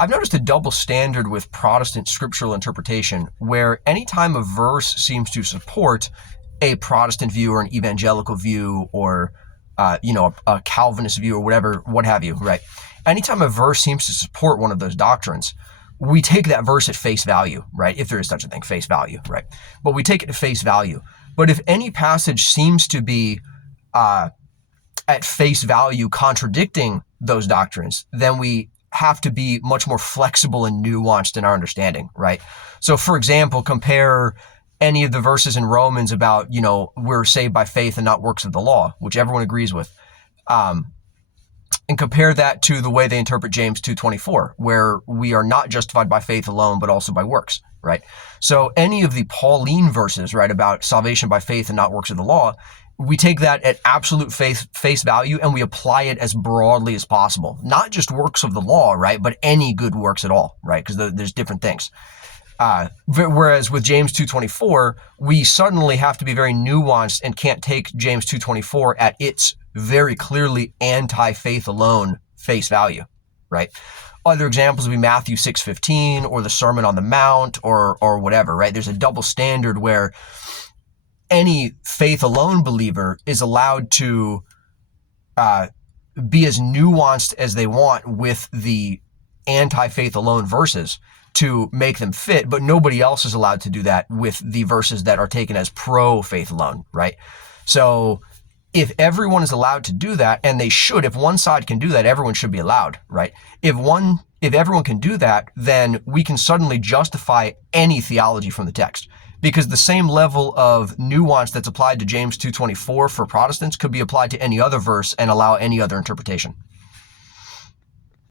I've noticed a double standard with Protestant scriptural interpretation, where anytime a verse seems to support a Protestant view or an evangelical view or a Calvinist view or whatever, what have you, right? Anytime a verse seems to support one of those doctrines, we take that verse at face value, right? If there is such a thing, face value, right? But we take it at face value. But if any passage seems to be at face value contradicting those doctrines, then we have to be much more flexible and nuanced in our understanding, right? So for example, compare any of the verses in Romans about, we're saved by faith and not works of the law, which everyone agrees with. And compare that to the way they interpret James 2:24, where we are not justified by faith alone, but also by works, right? So any of the Pauline verses, right, about salvation by faith and not works of the law, we take that at absolute face value and we apply it as broadly as possible. Not just works of the law, right, but any good works at all, right? Because there's different things. Whereas with James 2:24, we suddenly have to be very nuanced and can't take James 2:24 at its very clearly anti-faith alone face value, right? Other examples would be Matthew 6:15 or the Sermon on the Mount or whatever, right? There's a double standard where any faith alone believer is allowed to be as nuanced as they want with the anti-faith alone verses to make them fit, but nobody else is allowed to do that with the verses that are taken as pro-faith alone, right? So if everyone is allowed to do that, and they should, if one side can do that, everyone should be allowed, right? If everyone can do that, then we can suddenly justify any theology from the text, because the same level of nuance that's applied to James 2:24 for Protestants could be applied to any other verse and allow any other interpretation.